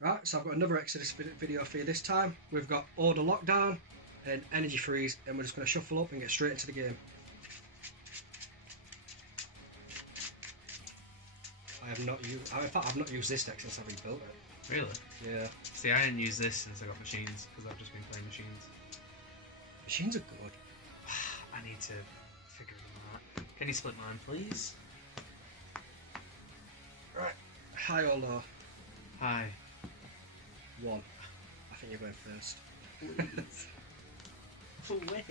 Right, so I've got another Exodus video for you this time. We've got Order Lockdown and Energy Freeze, and we're just going to shuffle up and get straight into the game. I have not used. In fact, I've not used this deck since I rebuilt it. Really? Yeah. See, I didn't use this since I got machines, because I've just been playing machines. Machines are good. I need to figure them out. Can you split mine, please? Right. High or low? Hi. 1. I think you're going first. Away.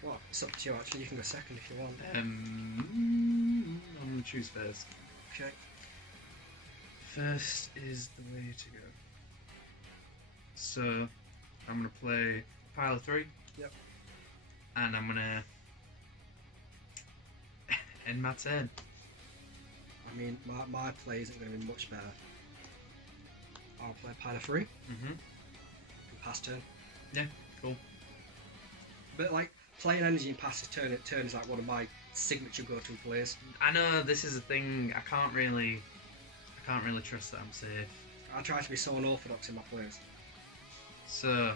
What? It's up to you, actually. You can go second if you want. I'm going to choose first. Okay. First is the way to go. So, I'm going to play pile of 3. Yep. And I'm going to end my turn. I mean, my play isn't going to be much better. I'll play pile of 3. Mm-hmm. And pass turn. Yeah, cool. But like, playing energy and pass turn is like one of my signature go-to plays. I know this is a thing. I can't really trust that I'm safe. I try to be so unorthodox in my plays. So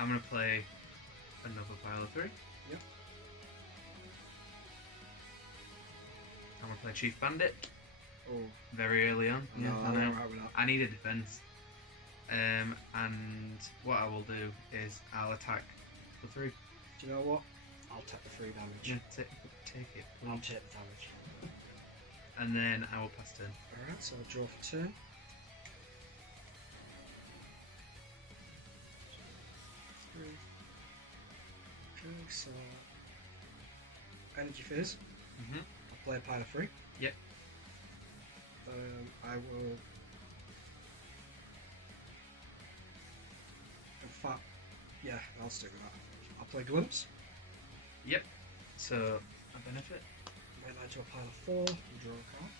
I'm gonna play another pile of 3. Yep. I'm gonna play Chief Bandit. Oh. Very early on. No, I know. I'm alright with that. I need a defense. And what I will do is I'll attack for 3. Do you know what? I'll take the 3 damage. Yeah, take it. I'll Please. take the damage. And then I will pass turn. Alright, so I'll draw for turn. Okay, so Energy Fizz. Mm-hmm. I'll play a pile of 3. Yep. I will. In fact, yeah, I'll stick with that. I'll play Glimpse. Yep. So a benefit. Make that into a pile of 4 and draw a card.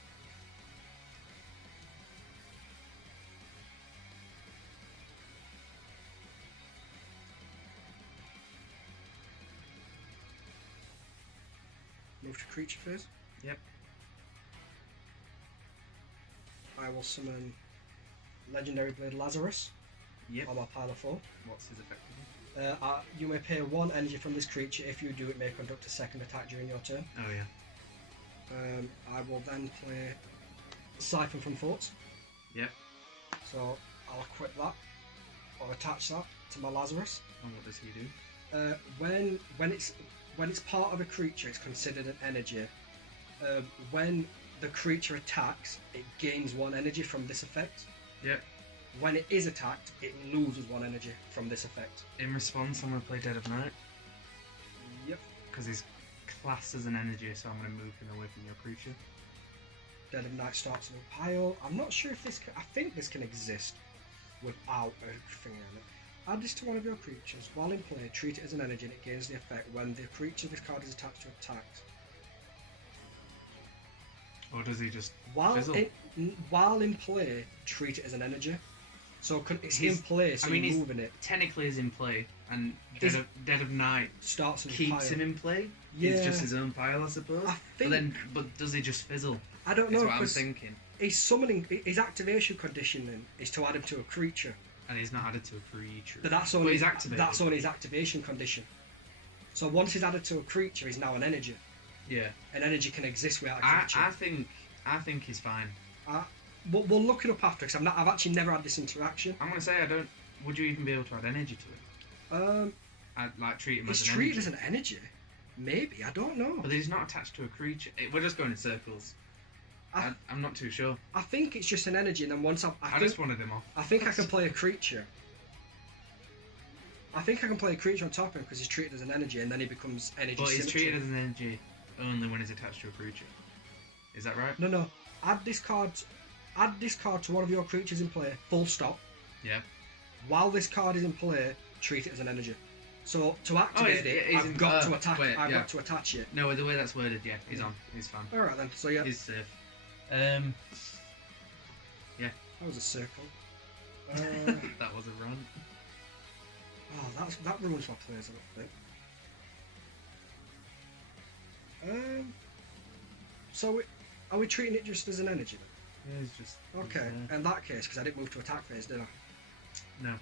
Move to Creature Fizz. Yep. I will summon Legendary Blade Lazarus Yep. on my pile of 4. What's his effective? You may pay 1 energy from this creature. If you do, it may conduct a second attack during your turn. Oh yeah. I will then play Siphon from Forts. Yep. So I'll equip that or attach that to my Lazarus. And what does he do? When it's part of a creature, it's considered an energy. When the creature attacks, it gains 1 energy from this effect. Yep. When it is attacked, it loses 1 energy from this effect. In response, I'm going to play Dead of Night. Yep. Because he's classed as an energy, so I'm going to move him away from your creature. Dead of Night starts a new pile. I'm not sure if this can, I think this can exist without a thing on it. Add this to one of your creatures. While in play, treat it as an energy and it gains the effect when the creature this card is attached to attacks. Or does he just While fizzle? while in play, treat it as an energy. So it's in He's- play, so he's you're moving it. technically is in play, and Is- Dead of Night Starts a new keeps pile. him in play. Yeah. He's just his own pile, I suppose. I But does he just fizzle? I don't Is know what I'm because thinking. his activation conditioning is to add him to a creature. And he's not added to a creature. But that's only he's activated. That's only his activation condition. So once he's added to a creature, he's now an energy. Yeah. An energy can exist without a creature. I think he's fine. We'll look it up after because I've actually never had this interaction. I'm gonna say I don't. Would you even be able to add energy to it? I'd like treat him He's as an treated energy. as an energy. Maybe, I don't know. But he's not attached to a creature. We're just going in circles. I'm not too sure. I think it's just an energy, and then once I just wanted him off. I think I can play a creature. I think I can play a creature on top of him because he's treated as an energy, and then he becomes energy. But he's symmetry. treated as an energy only when he's attached to a creature. Is that right? No. Add this card to one of your creatures in play. Full stop. Yeah. While this card is in play, treat it as an energy. So to activate he's I've in- got to attack. wait, I've yeah. got to attach it. No, the way that's worded, yeah, he's on. He's fine. All right then. So yeah, He's safe. Yeah. that was a circle. That was a run. Oh, that ruins my plays a little bit. So are we treating it just as an energy then? Yeah, it's just. Okay, in that case, because I didn't move to attack phase, did I? No.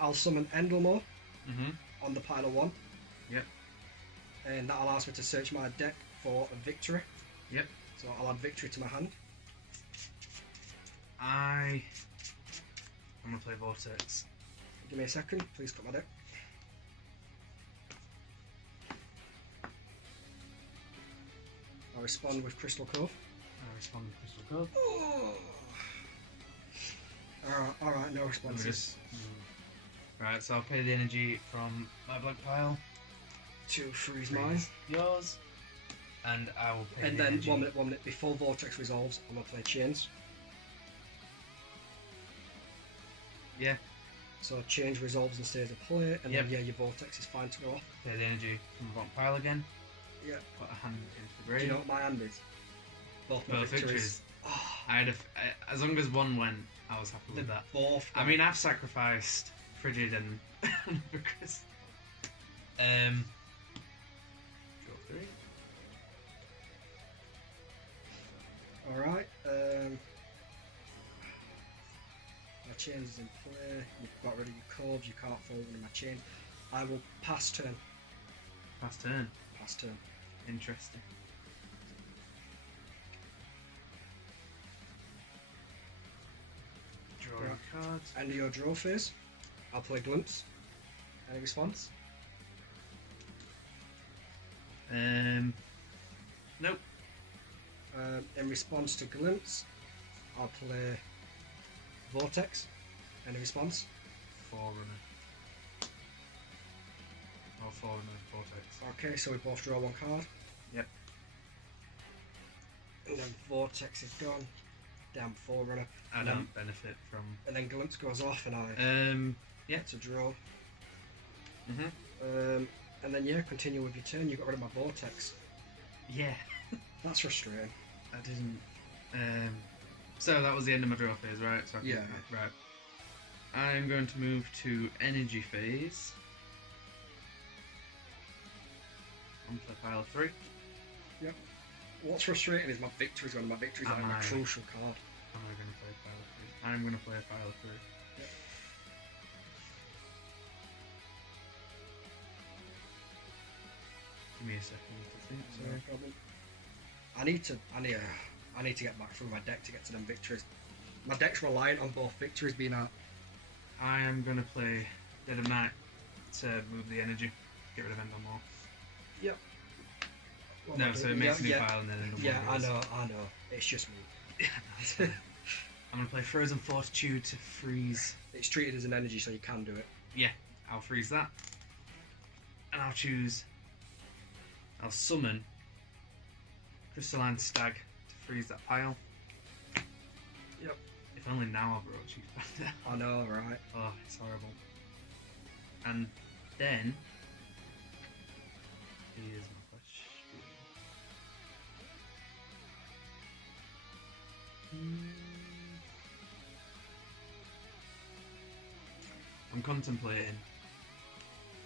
I'll summon Endlemore Mhm. on the pile of 1. Yep. And that allows me to search my deck for a victory. Yep. So I'll add victory to my hand. I'm gonna play Vortex. Give me a second, please cut my deck. I'll respond with Crystal Cove. I respond with Crystal Cove. Oh. Alright, no responses. Right, so I'll pay the energy from my black pile. To freeze mine. Yours. And I will pay And the then energy. 1 minute, before Vortex resolves, I'm going to play Chains. Yeah. So Change resolves and stays in play, and Yep. then yeah, your Vortex is fine to go off. Pay the energy from the bottom pile again. Yeah. Put a hand into the Do grave. you know what my hand is? Both my Both victories. Oh, As long as one went, I was happy with that. both. I mean, I've sacrificed Frigid and Chris. Draw 3. Alright, my chains is in play, you've got rid of your coves, you can't fold one of my chain. I will pass turn. Pass turn. Pass turn. Interesting. Draw Right. a card. End of your draw phase, I'll play Glimpse. Any response? Nope. In response to Glimpse, I'll play Vortex. Any response? Forerunner. Oh, Forerunner, Vortex. Okay, so we both draw 1 card. Yep. And then Vortex is gone. Damn Forerunner. I don't benefit from. And then Glimpse goes off and I Yeah. get to draw. Mhm. And then yeah, continue with your turn. You got rid of my Vortex. Yeah. That's frustrating. I didn't. So that was the end of my draw phase, right? So I can- Yeah. Right. I'm going to move to energy phase. Onto the pile of 3. What's frustrating is my victory's gone. My victory's like Am a I? crucial card. I'm going to play a pile of 3. I'm going to play a pile of 3. Yep. Give me a second to think. No Sorry. problem. I need to get back through my deck to get to them victories. My deck's reliant on both victories being out. I am going to play Dead of Night to move the energy. Get rid of Endomore. Yep. What am No, I so doing? it makes a new yeah, pile and then Endomore. Yeah, I goes. know. It's just me. I'm going to play Frozen Fortitude to freeze. It's treated as an energy, so you can do it. Yeah, I'll freeze that. And I'll summon Crystalline Stag to freeze that pile. Yep. If only now I brought Chief Bandit. I know, right? Oh, it's horrible. And then here's my question. I'm contemplating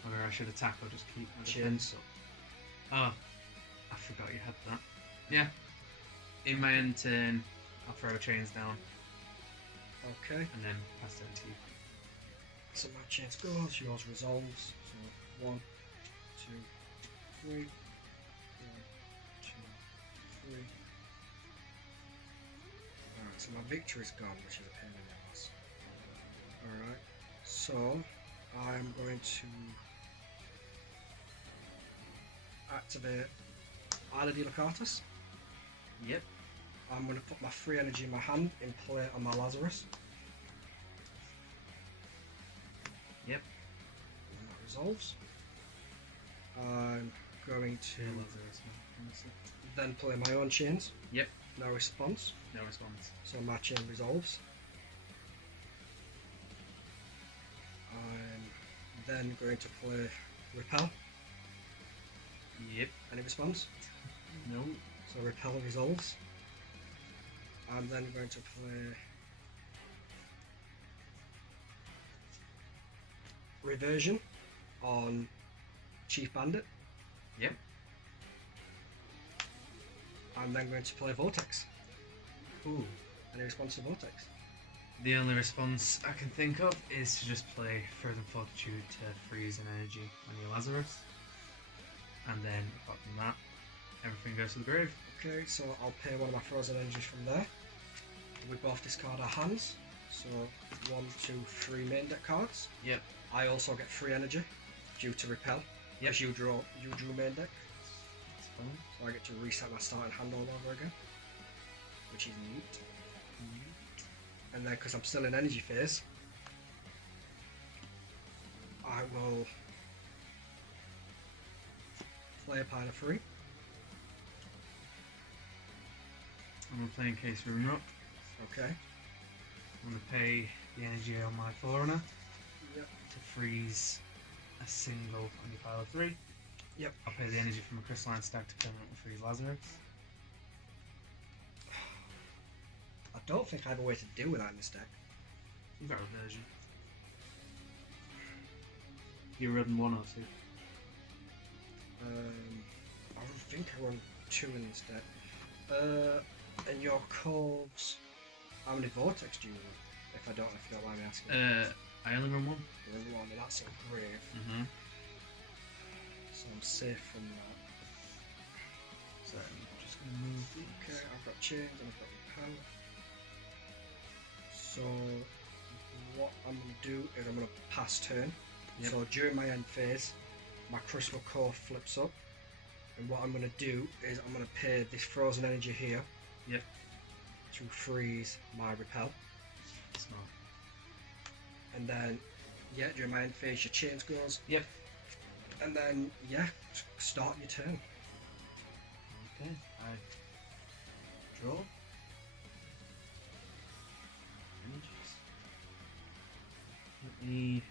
whether I should attack or just keep my defense up. Oh, I forgot you had that. Yeah. In my end turn, I'll throw chains down Okay. and then pass them to you. So my chance goes, yours resolves. So 1, 2, 3. 1, 2, 3. Alright, so my victory's gone, which is a pain in the ass. Alright, so I'm going to activate Isla de Locatus. Yep. I'm going to put my free energy in my hand in play on my Lazarus. Yep. And that resolves. I'm going to then play my own chains. Yep. No response. No response. So my chain resolves. I'm then going to play Repel. Yep. Any response? No. So Repel resolves. I'm then going to play Reversion on Chief Bandit. Yep. I'm then going to play Vortex. Ooh. Any response to Vortex? The only response I can think of is to just play Frozen Fortitude to freeze an energy on your Lazarus. And then, apart from that, everything goes to the grave. Okay, so I'll pay one of my frozen energies from there. We both discard our hands. So 1, 2, 3 main deck cards. Yep. I also get free energy due to repel. Yep. As you drew main deck. That's fine. So I get to reset my starting hand all over again, which is neat. And then, because I'm still in energy phase, I will play a pile of 3. I'm going to play in case room up. Okay. I'm going to pay the energy on my Forerunner. Yep. To freeze a single on your pile of 3. Yep. I'll pay the energy from a crystalline stack to permanently freeze Lazarus. I don't think I have a way to deal with that in this deck. You've got reversion. You're running 1 or 2. I would think I run 2 in this deck. And your Corves, how many Vortex do you run? If you don't mind me asking. I only run 1. You run 1, and that's a grave. So I'm safe from that. So I'm just going to move these. Okay, I've got chains and I've got repel. So what I'm going to do is I'm going to pass turn. Yep. So during my end phase, my Crystal Core flips up. And what I'm going to do is I'm going to pay this frozen energy here. Yep. To freeze my repel. Smart. And then, yeah, during my end phase, your chains goes. Yep. And then, yeah, start your turn. Okay. I draw. Let me.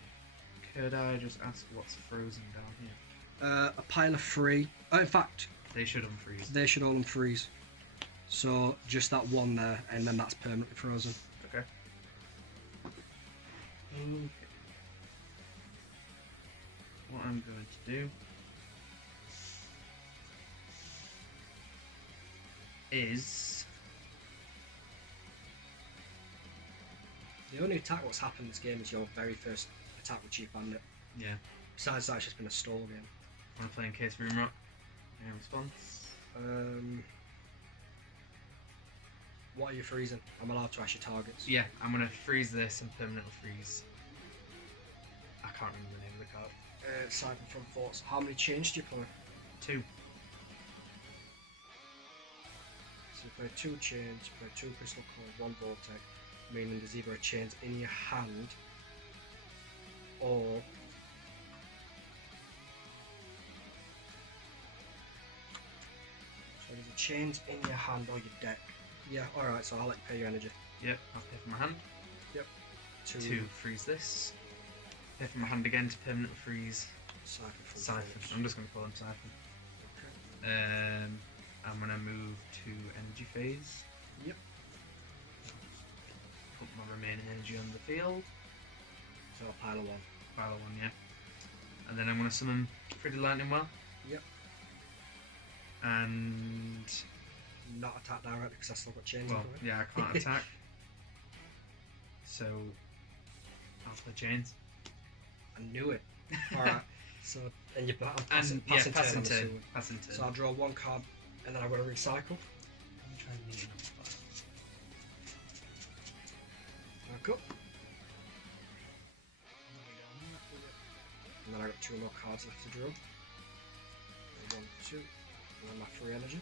Could I just ask what's frozen down here? A pile of 3. In fact, They should unfreeze. they should all unfreeze. So just that one there, and then that's permanently frozen. Okay. Okay. What I'm going to do is The only attack what's happened in this game is your very first attack with Chief Bandit. yeah. Besides that, it's just been a stall game. I'm playing case room rock. Any response? What are you freezing? I'm allowed to ask your targets. Yeah, I'm gonna freeze this and permanently freeze. I can't remember the name of the card. Siphon from Thoughts. How many chains do you play? 2. So you play 2 chains, you play 2 Crystal Core, 1 Vortex, meaning there's either a chains in your hand or so there's a chains in your hand or your deck. Yeah, alright, so I'll let you pay your energy. Yep, I'll pay for my hand. Yep. To freeze this. Pay for my hand again to permanently freeze Siphon from Siphon. Thoughts. I'm just gonna call him Siphon. Okay. I'm gonna move to energy phase. Yep. Put my remaining energy on the field. So a pile of 1. Pile of 1, yeah. And then I'm gonna summon Frigid Lightning Well. Yep. And Not attack directly because I still got chains well, on it. yeah, I can't attack. So I'll play chains. I knew it. Alright. So and you And passing yeah, turn, passing I'm turn. assuming. Passing turn. So I'll draw 1 card and then I've got to recycle. I'm trying to need another spot. Back up. And then I've got 2 more cards left to draw. 1, 2, and then my free energy.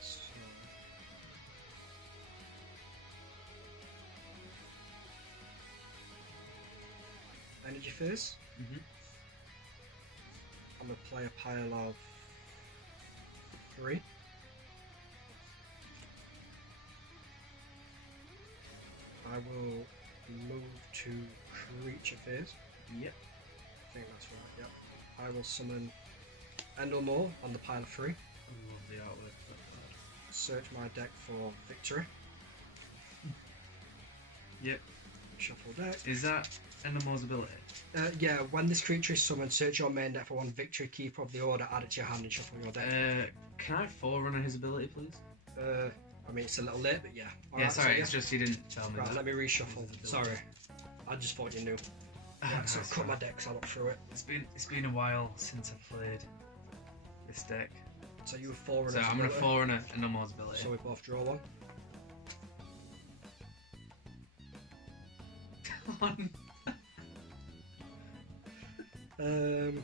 So energy phase. Mm-hmm. I'm going to play a pile of 3. I will move to creature phase. Yep. I think that's right, yep. I will summon Endormore on the pile of 3. I love the artwork for that card. Search my deck for victory. Yep. Shuffle deck. Is that Endermore's ability? Yeah, when this creature is summoned, search your main deck for one victory keeper of the order, add it to your hand and shuffle your deck. Can I forerunner his ability, please? I mean, it's a little late, but yeah. Yeah, Alright, sorry, so, it's just you didn't tell me Right, that. let me reshuffle. Sorry. I just thought you knew. Right, so That's cut my fine. deck so I look through it. It's been a while since I've played this deck. So you were forward. So I'm going to forerunner Endermore's ability. So we both draw one. Come on. And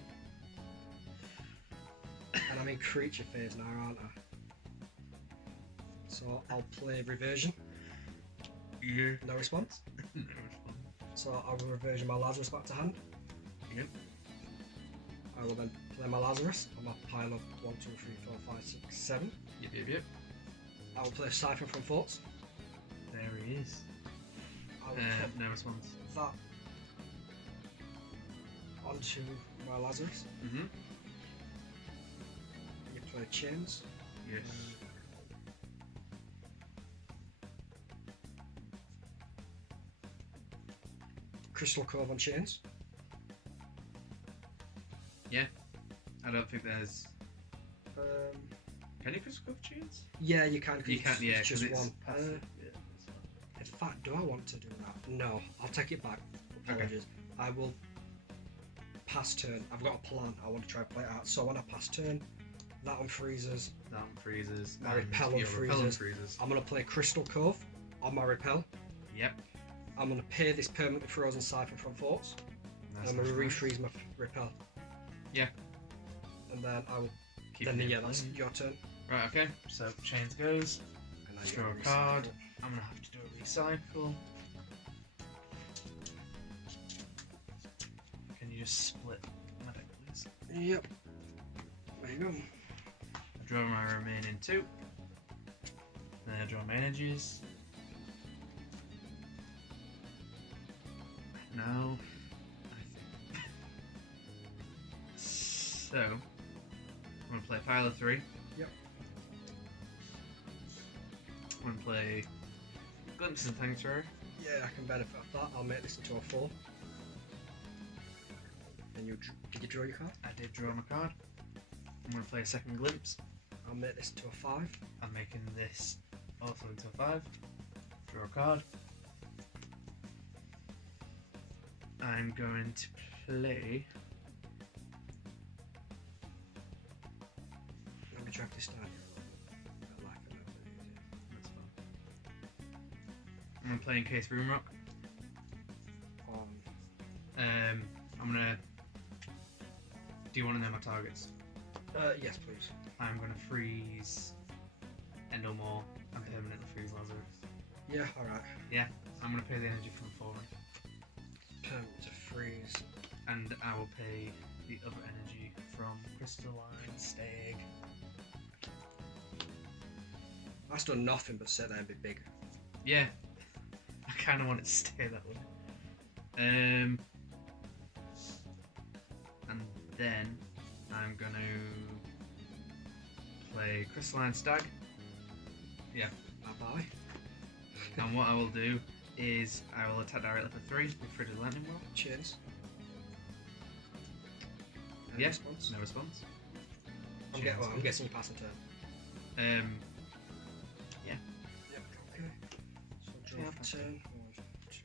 I'm in creature phase now, aren't I? So I'll play reversion. Yeah. No response. No response. So I will reversion my Lazarus back to hand. Yep. I will then play my Lazarus on my pile of 1, 2, 3, 4, 5, 6, 7. Yep. I will play Siphon from Thoughts. There he is. I will put No response. that onto my Lazarus. Mm-hmm. You play Chains. Yes. Crystal Cove on Chains. Yeah. I don't think there's... Um, Can you crystal cove chains? yeah, you can. You can't, yeah, it's because just it's one. passive. Yeah, that's fine. In fact, do I want to do that? No, I'll take it back. Apologies. I will pass turn. I've got a plan. I want to try and play it out. So when I pass turn, that one freezes. That one freezes. My and repel on your repel freezes. freezes. I'm going to play Crystal Cove on my repel. Yep. I'm going to pay this permanently frozen Siphon from Thoughts. That's And I'm going to nice. refreeze my repel. Yeah. And then I will. Keep Then it yeah, in that's play. your turn. Right, okay. So chains goes. And I Draw a get card. recycle. I'm gonna have to do a recycle. Can you just split my deck, please? Yep. There you go. I draw my remaining 2. Then I draw my energies. Now, I think. So, I'm gonna play pile of 3. Yep. I'm gonna play Glimpses of Sanctuary. Yeah, I can benefit off that. I'll make this into a 4. And did you draw your card? I did draw my card. I'm gonna play a second Glimpse. I'll make this into a 5. I'm making this also into a 5. Draw a card. I'm going to play. Let me drag this down here. I like it. That's fine. I'm gonna play Encased Roomrock. I'm gonna. Do you want to know my targets? Yes, please. I'm gonna freeze Endomore and permanently freeze Lazarus. Yeah, alright. Yeah, I'm gonna pay the energy from Foreign. Permanent to freeze. And I will pay the other energy from Crystalline Stag. That's done nothing but sit there and be big. Yeah, I kind of want it to stay that way. And then I'm gonna play Crystalline Stag. Yeah. Bye bye. And what I will do is I will attack directly for 3 with Frigid Lightning Bolt. Cheers. Yeah. Response? No response. I'm guessing you pass a turn. Yeah. Yep, okay. So draw Yeah, for turn. 1, 2,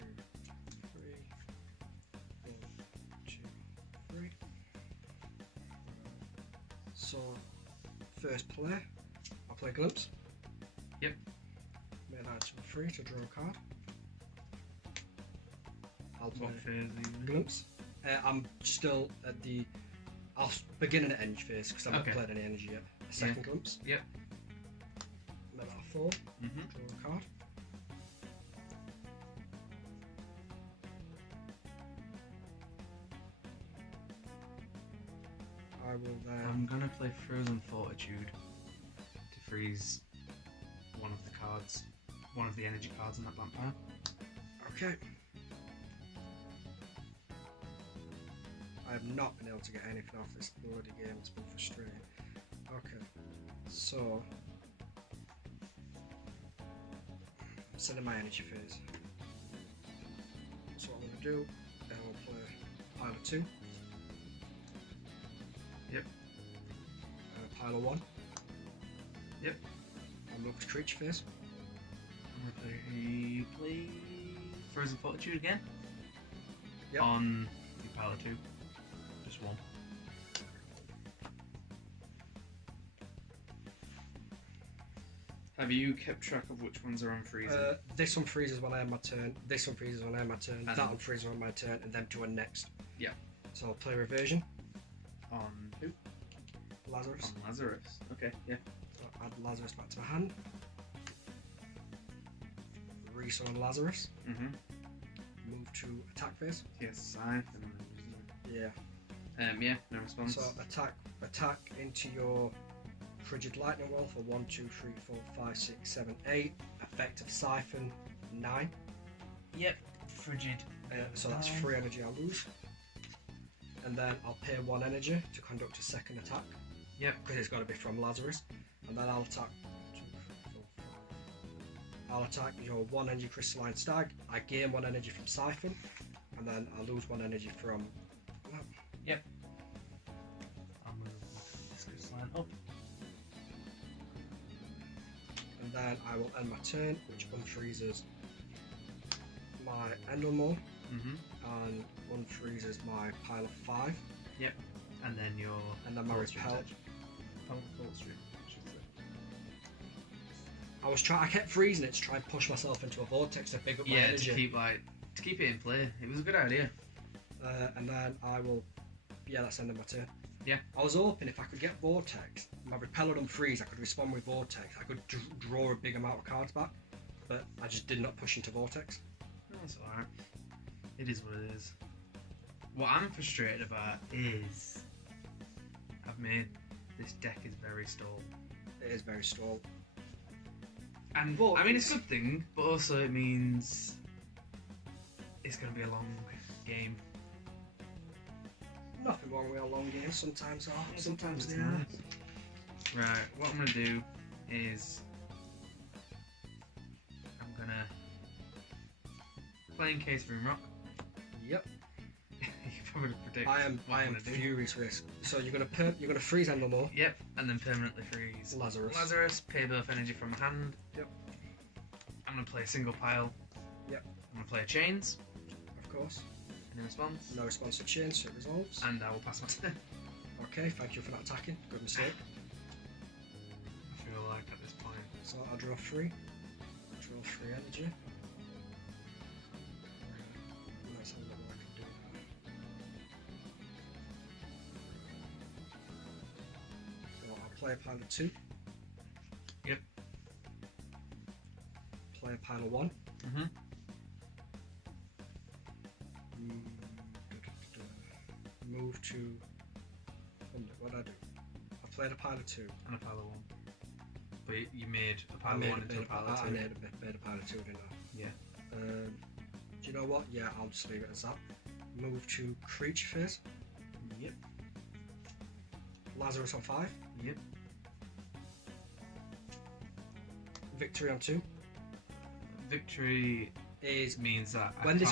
3. 1, 2, 3. So, first play, I'll play Glimpse. Yep. Make that to a 3 to draw a card. I'll play What phase are you in? Glimpse. I'm still at the. I'll begin an energy phase because I've Okay. not played any energy yet. A second Glimpse. Yep. Make that a 4. Mm-hmm. Draw a card. I will then. I'm gonna play Frozen Fortitude to freeze one of the cards, one of the energy cards in that vampire. Okay. I have not been able to get anything off this bloody game. It's been frustrating. Okay. So. I'm sending my energy phase. So what I'm going to do, I'll pile of 2. Yep. Pile of 1. Yep. I'm looking to creature phase. I'm gonna play Frozen Fortitude again. Yep. On the pile of 2. Just 1. Have you kept track of which ones are on freezing? This one freezes when I end my turn. This one freezes when I end my turn. And that one freezes on my turn, and them 2 are next. Yeah. So I'll play Reversion. On who? Lazarus. On Lazarus. Okay, yeah. So I'll add Lazarus back to my hand. Resummon Lazarus. Mm-hmm. Move to attack phase. Yes, Siphon. Yeah. Yeah, no response. So attack into your Frigid Lightning Wall for 1, 2, 3, 4, 5, 6, 7, 8. Effective Siphon 9. Yep. Frigid. So that's 3 energy I'll lose. And then I'll pay 1 energy to conduct a second attack. Yep. Because it's got to be from Lazarus. And then I'll attack 2, 3, 4, 5. I'll attack your 1 energy Crystalline Stag. I gain 1 energy from Siphon. And then I'll lose 1 energy from... Yep. I'll move this Crystalline up. And then I will end my turn, which unfreezes my Endelmore. Mm-hmm. And unfreezes my pile of 5. Yep. And then your... And then my repel. I kept freezing it to try and push myself into a vortex to pick up my energy. to keep it in play. It was a good idea. And then I will... Yeah, that's ending my turn. Yeah. I was hoping if I could get Vortex, my repel would unfreeze, I could respond with Vortex, I could draw a big amount of cards back, but I just did not push into Vortex. That's alright. It is what it is. What I'm frustrated about is I've made this deck is very stalled. It is very stalled. And but I mean it's a good thing, but also it means it's going to be a long game. Nothing wrong with a long game, sometimes are, sometimes they not. are. Right, what I'm going to do is I'm going to play in case Room Rock. Yep. You can probably predict. I am furious risk. So you're gonna freeze Endelmore. Yep, and then permanently freeze Lazarus. Pay both energy from my hand. Yep. I'm gonna play a single pile. Yep. I'm gonna play a chains. Of course. Any response? No response to chains, so it resolves. And I will pass my turn. Okay, thank you for that attacking. Good mistake. I feel like at this point. So I'll draw 3. Draw 3 energy. Let's have a look what I can do. So I'll play a pile of 2. Yep. Play a pile of 1. Mm-hmm. Move to... What did I do? I played a pile of 2. And a pile of 1. But you made a pile of 1 into a pile of 2. I made a pile of 2, didn't I? Yeah. Do you know what? Yeah, I'll just leave it as that. Move to creature phase. Yep. Lazarus on 5. Yep. Victory on 2. Victory means that when this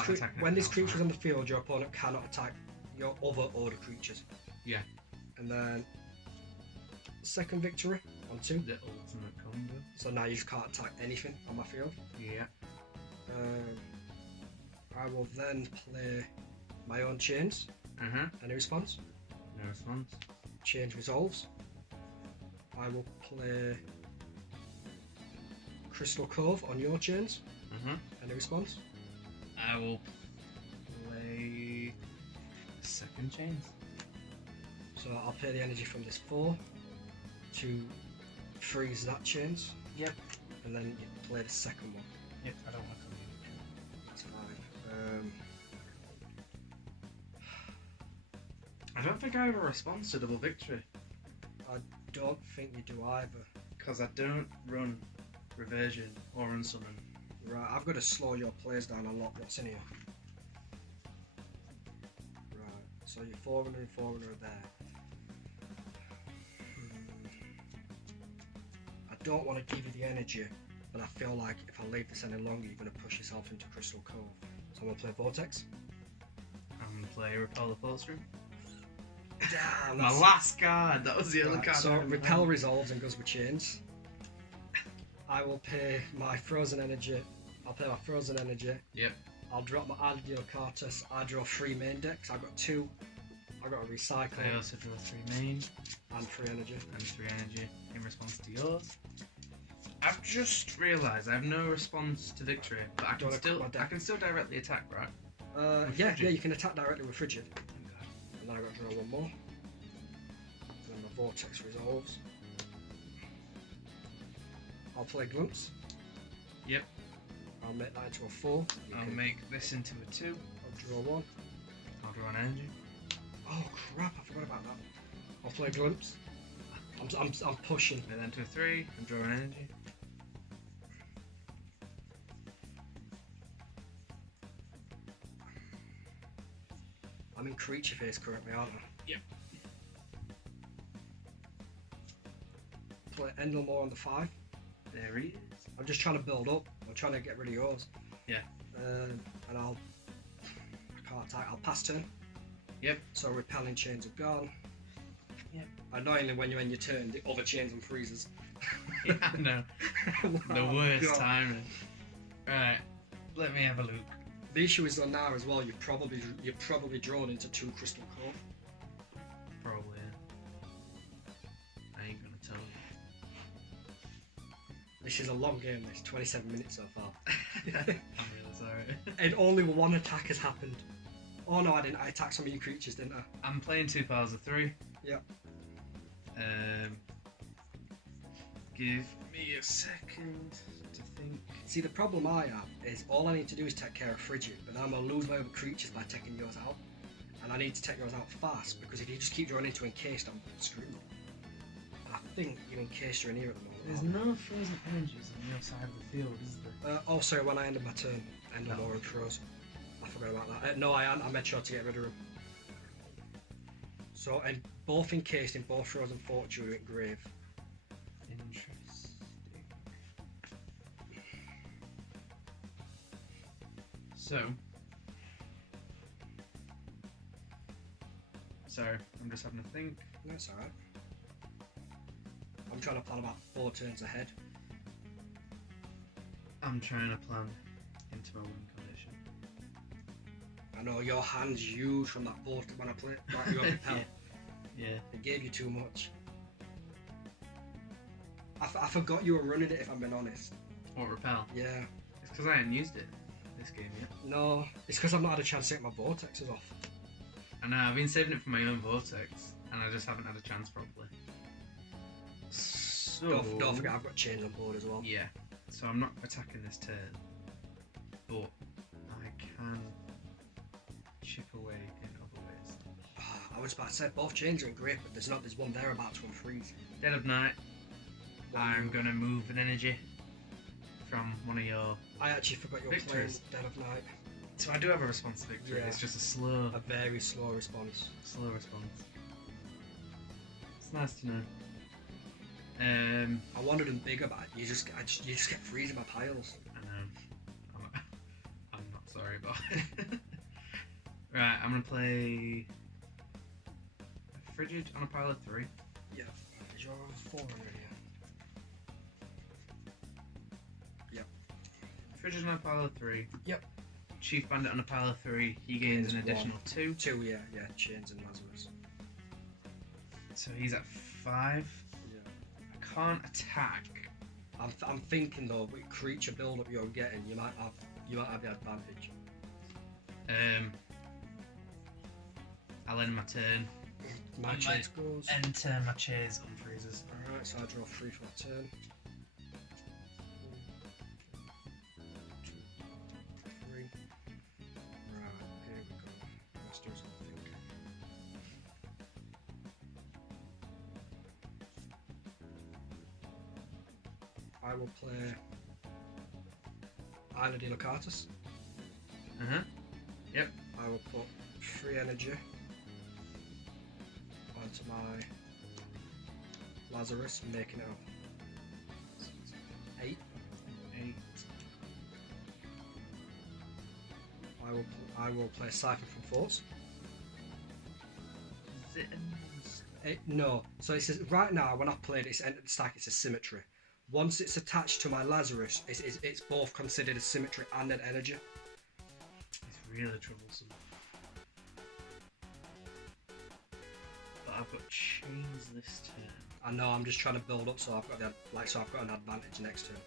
creature is on the field, your opponent cannot attack your other order creatures. Yeah. And then second victory on 2. The ultimate combo. So now you just can't attack anything on my field. Yeah. I will then play my own chains. Any response? No response. Change resolves. I will play Crystal Cove on your chains. Any response? I will play second chains. So I'll pay the energy from this 4 to freeze that chains. Yep. And then you play the second one. Yep, I don't want to. That's fine. I don't think I have a response to double victory. I don't think you do either. Because I don't run reversion or unsummon. Right, I've got to slow your plays down a lot. What's in here? Right, so your 400 and 400 are there. I don't want to give you the energy, but I feel like if I leave this any longer, you're going to push yourself into Crystal Cove. So I'm going to play Vortex. I'm play Repel the Pulse Room. Damn, My that's- last card. That was the other Right, card. so I had in Repel mind. resolves and goes with chains. I will pay my frozen energy. I'll play my frozen energy. Yep. I'll drop my Alexdoesathing. I draw 3 main decks. I've got 2. I've got a recycle I also draw 3 main and 3 energy. and 3 energy in response to yours. I've just realised I have no response to victory, but I Do you can wanna cut my deck? still directly attack, right? With Yeah, Frigid? you can attack directly with Frigid. And then I've got to draw 1 more. And then my Vortex resolves. I'll play Glumps. Yep. I'll make that into a 4. I'll make this into a 2. I'll draw 1. I'll draw an energy. Oh crap, I forgot about that. I'll play Glumps. I'm pushing. Make that into a 3 and draw an energy. I'm in creature phase currently, aren't I? Yep. Play Endlemore on the 5. There he is. I'm just trying to build up. I'm trying to get rid of yours. Yeah. And I can't attack. I'll pass turn. Yep. So repelling chains are gone. Yep. Annoyingly, when you end your turn, the other chains and freezes. Yeah, I know. The Oh, worst God. timing. Right. Let me have a look. The issue is on now as well. You're probably drawn into 2 Crystal Core. Probably. Yeah. I ain't gonna tell you. This is a long game. This 27 minutes so far. I'm really sorry. And only 1 attack has happened. Oh no, I didn't. I attacked some of your creatures, didn't I? I'm playing 2 piles of 3. Yep. Give me a second to think. See, the problem I have is all I need to do is take care of Frigid, but then I'm going to lose my other creatures by taking yours out. And I need to take yours out fast, because if you just keep drawing into Encased, I'm screwed. And I think you Encased are in here at the moment. There's aren't no frozen energies on your side of the field, is there? there? Oh, sorry, when I ended my turn, Endlemore and froze. I forgot about that. No, I made sure to get rid of them. So, and both Encased in both Frozen Fortune are at grave. Interesting. So, sorry, I'm just having a think. That's alright. I'm trying to plan about 4 turns ahead. I'm trying to plan into my win condition. I know your hand's huge from that board when I play like your repel. Yeah. It gave you too much. I forgot you were running it, if I'm being honest. What, repel? Yeah. It's because I hadn't used it this game yet. No, it's because I've not had a chance to get my vortexes off. I know, I've been saving it for my own vortex, and I just haven't had a chance properly. So... Don't forget I've got chains on board as well. Yeah, so I'm not attacking this turn, but I can chip away in other ways. I was about to say both chains are in grip, but there's one there about to unfreeze. Dead of Night, I'm gonna move an energy from one of your... I actually forgot you're playing Victories. Dead of Night. So I do have a response to victory, Yeah. it's just a slow very slow response. response. It's nice to know. I wanted them bigger, but you just kept freezing my piles. I know. I'm not sorry about it. Right, I'm gonna play a Frigid on a pile of 3. Yeah. Is your 400 here? Yep. Frigid on a pile of 3. Yep. Chief Bandit on a pile of 3. He gains an Gains additional 2. 2, yeah, chains and Lazarus. So he's at 5. Yeah. I can't attack. I'm thinking though, with creature build up you're getting, you might have the advantage. I'll end my turn. My And chains goes. Enter my chairs unfreezes. Alright, so I draw 3 for my turn. 3. Right, here we go. Let's do something. I will play Isla de Locatus. Uh-huh. Yep. I will put 3 energy onto my Lazarus, making it 8. 8. I will play Siphon from Force. it a No. So it says right now when I played it, it's entered the stack. It's a symmetry. Once it's attached to my Lazarus, it's both considered a symmetry and an energy. It's really troublesome. But I've got chains this turn. I know. I'm just trying to build up, so I've got I've got an advantage next turn.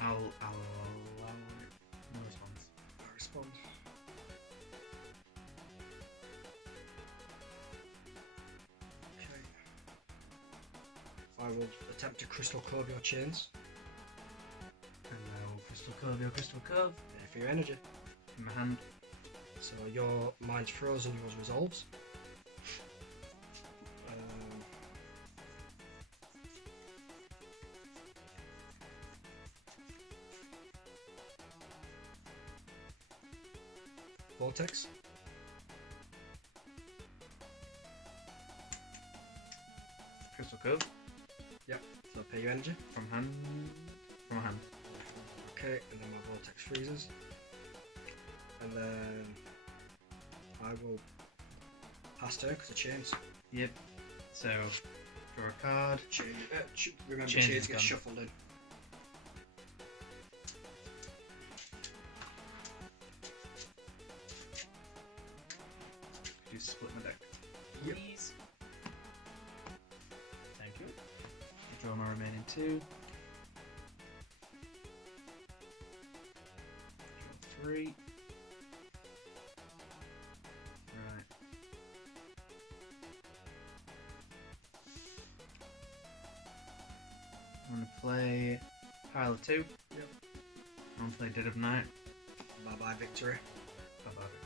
I'll allow it. No response. I respond. Okay. I will attempt to crystal curve your chains. Hello, Crystal Curve, your Crystal Curve. There for your energy. In my hand. So mine's frozen, yours resolves. Vortex. Crystal Curve. Yep. So pay your energy. From hand. From my hand. Okay, and then my vortex freezes. And then I will pass turn because of chains. Yep. So draw a card. Remember, Chains chains is get gone. shuffled in. Could you split my deck? Yep. Please. Thank you. Draw my remaining 2. Draw 3. Right. I'm gonna play pile of 2. Yep. I'm gonna play Dead of Night. Bye bye victory. Bye bye victory.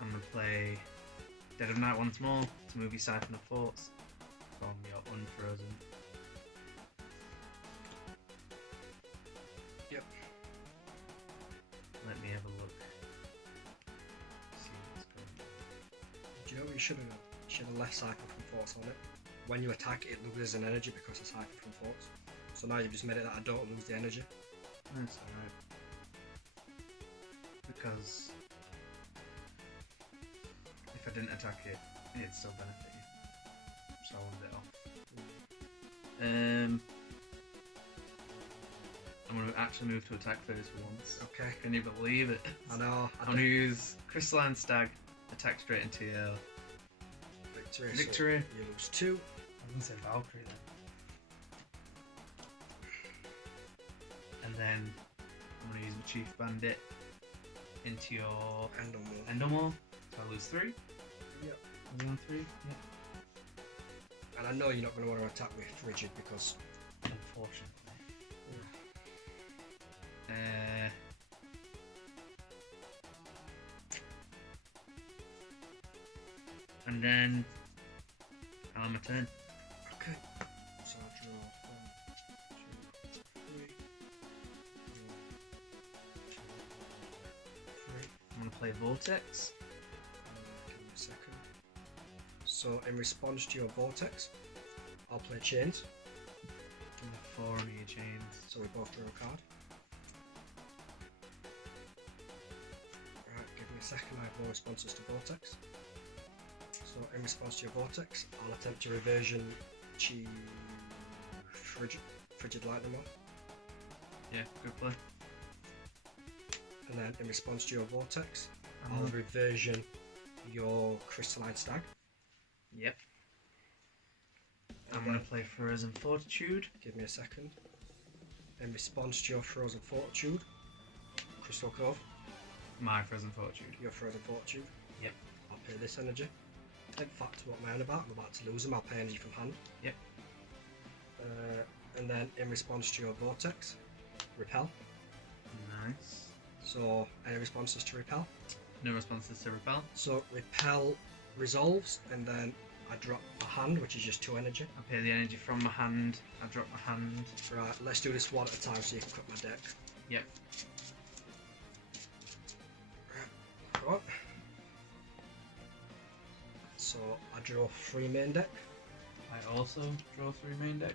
I'm gonna play Dead of Night once more to move your Siphon of Forts from your unfrozen. Yep. Let me have a look. See what's going on. Do you know what you should have done? You should have left Siphon from Forts on it. When you attack, it loses an energy because it's Siphon from Forts. So now you've just made it that I don't lose the energy. That's alright. Because if I didn't attack it, it'd still benefit you. So I wanted it off. I'm going to actually move to attack first for once. Okay. Can you believe it? I know. I'm going to use Crystalline Stag, attack straight into your Victory. victory. So you lose 2. I was going to say Valkyrie then. And then I'm going to use the Chief Bandit into your Endomore. So I lose 3. Yep. 1, 3. Yep. And I know you're not going to want to attack with Frigid because... Unfortunately. And then I'll have my turn. Okay. So I'll draw 1, 2, 3. 3. I'm going to play Vortex. Give me a second. So in response to your Vortex, I'll play Chains. Give me 4 on your chains. So we both draw a card. Right, give me a second, I have no responses to Vortex. So in response to your Vortex, I'll attempt to reversion Frigid Lightning Mod. Yeah, good play. And then in response to your Vortex, I'll reversion your Crystalline Stag. Yep. I'm going to play Frozen Fortitude. Give me a second. In response to your Frozen Fortitude, Crystal Cove. My Frozen Fortitude. Your Frozen Fortitude. Yep. I'll pay this energy. In fact, what am I on about? I'm about to lose them. I'll pay energy from hand. Yep. And then in response to your Vortex, Repel. Nice. So, any responses to Repel? No responses to Repel. So, Repel resolves, and then I drop a hand, which is just 2 energy. I pay the energy from my hand. I drop my hand. Right, let's do this one at a time so you can cut my deck. Yep. Right. So, I draw 3 main deck. I also draw 3 main deck.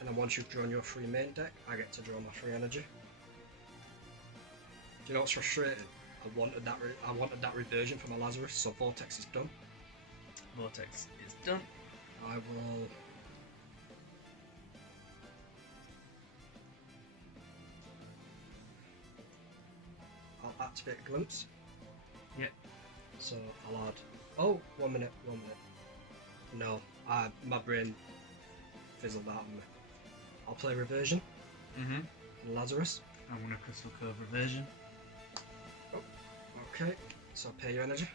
And then once you've drawn your 3 main deck, I get to draw my 3 energy. you know what's frustrating? I wanted that reversion for my Lazarus, so Vortex is done. Vortex is done. I will. I'll activate Glimpse. Yep. So I'll add. Oh, 1 minute. No, my brain fizzled out on me. I'll play Reversion. Mm-hmm. Lazarus. I want a Crystal Cove Reversion. Oh, okay. So pay your energy.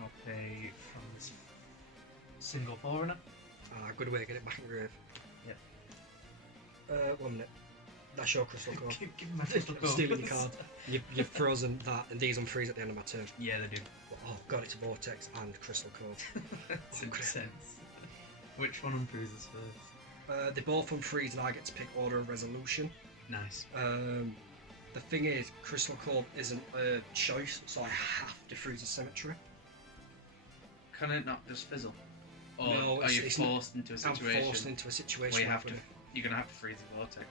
I'll pay from this single Forerunner. Good way to get it back in the grave. Yep. 1 minute. That's your Crystal Cove. Give me my Crystal I'm Cove. stealing your card. You've frozen that, and these unfreeze at the end of my turn. Yeah, they do. Oh god, it's Vortex and Crystal Cove. That makes sense. Which one unfreezes first? They both unfreeze and I get to pick Order of Resolution. Nice. The thing is, Crystal Cove isn't a choice, so I have to freeze a Symmetry. Can it not just fizzle? Or No, are you it's forced into a situation? I'm forced into a situation where where you're going to have to freeze the Vortex?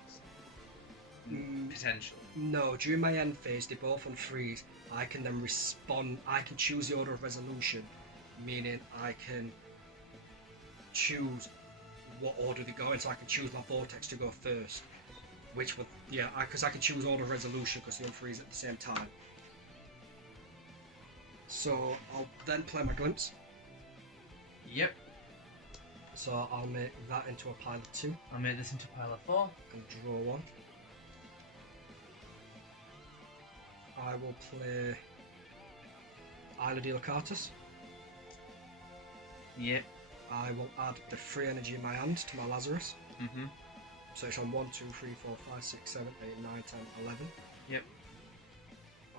Potentially. No, during my end phase, they both unfreeze. I can then respond. I can choose the Order of Resolution, meaning I can choose what order they go in. So I can choose my Vortex to go first, which would because I can choose Order of Resolution because they unfreeze at the same time. So I'll then play my Glimpse. Yep. So I'll make that into a pile of 2. I'll make this into a pile of 4. And draw 1. I will play Isla de Locatus. Yep. I will add the free energy in my hand to my Lazarus. Mm-hmm. So it's on 1, 2, 3, 4, 5, 6, 7, 8, 9, 10, 11. Yep.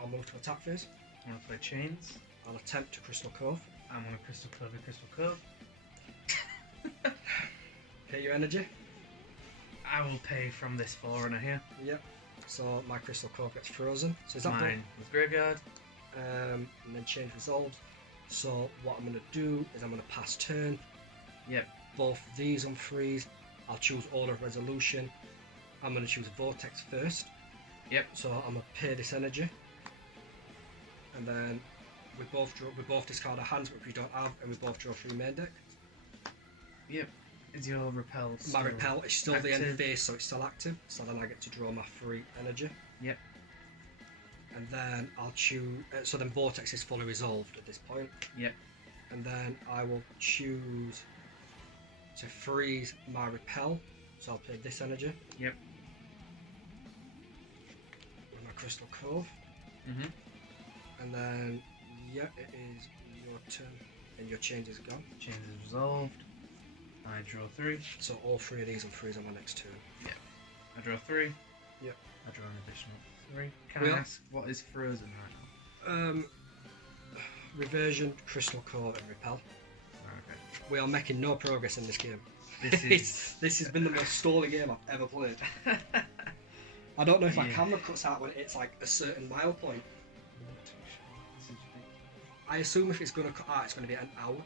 I'll move to attack phase. I'm going to play Chains. I'll attempt to Crystal Cove. I'm on a Crystal Cove, Crystal Cove. Pay your energy. I will pay from this Forerunner here. Yep. So my Crystal Cove gets frozen. So is that mine with Graveyard? And then change resolved. So what I'm going to do is I'm going to pass turn. Yep. Both of these unfreeze. I'll choose Order of Resolution. I'm going to choose Vortex first. Yep. So I'm going to pay this energy. And then we both discard our hands, which we don't have, and we both draw 3 main deck. Yep. Is your repel still My repel is still active? the end phase, so it's still active. So then I get to draw my free energy. Yep. And then I'll choose. So then Vortex is fully resolved at this point. Yep. And then I will choose to freeze my repel. So I'll play this energy. Yep. With my Crystal Cove. Mhm. And then it is your turn, and your change is gone. Change is resolved. I draw 3. So all 3 of these will freeze on my next turn. Yep. I draw 3. Yep. I draw an additional 3. Can I ask what is frozen right now? Reversion, Crystal Cove, and Repel. Okay. We are making no progress in this game. This has been the most stalling game I've ever played. I don't know if my camera cuts out when it's like a certain mile point. I assume if it's going to cut out, it's going to be an hour.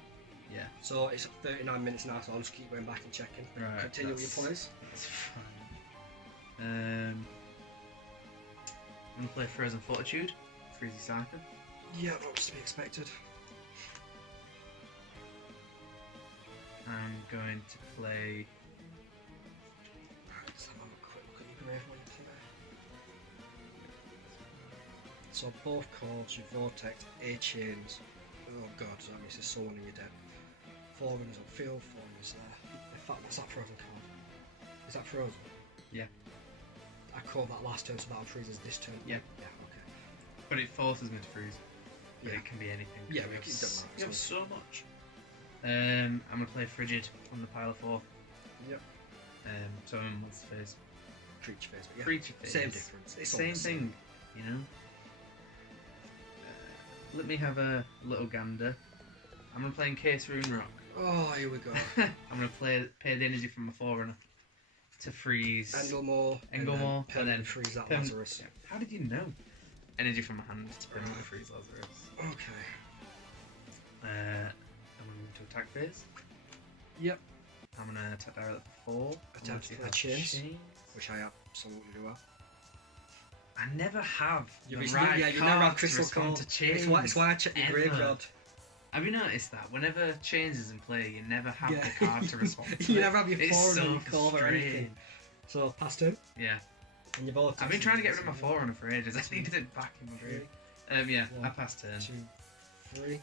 Yeah. So it's 39 minutes now, so I'll just keep going back and checking. Right. Continue with your plays. That's fine. I'm going to play Frozen Fortitude, Freezy Cycle. Yeah, that was to be expected. I'm going to play. Let's have a quick look at your grave while you play. So both cards, your Vortex, A chains. Oh god, so that means there's someone in your deck. 4 runners on field, 4 runners there. In fact, what's that frozen card? Is that frozen? Yeah. I called that last turn, so that freezes this turn. Yeah. Yeah, okay. But it forces me to freeze. But Yeah. it can be anything. Yeah, we it doesn't matter. we have so much. I'm going to play Frigid on the pile of 4. Yep. So I'm in monster phase. Creature phase, but yeah. Creature phase. Same difference. It's Same thing, you know? Let me have a little gander. I'm going to play Encase Rune Rock. Oh, here we go. I'm going to pay the energy from my Forerunner to freeze Englemore, and then freeze that Pen- Lazarus. Yeah. How did you know? Energy from my hand to permanently freeze Lazarus. Okay. I'm going to attack phase. Yep. I'm going to attack directly for 4. Attempt to have chains. chains. Which I absolutely do well. I never have You the never right have card to crystal respond call. to chains. It's why I check your ever. graveyard. Have you noticed that whenever chains is in play, you never have Yeah. the card to respond to You it? never have your It's forerunner, so your call, or anything. frustrating. So, pass turn. Yeah. And your vortex. I've been trying to get rid of my forerunner for ages. I needed it back in my group. Yeah, One, I passed turn. 2, 3.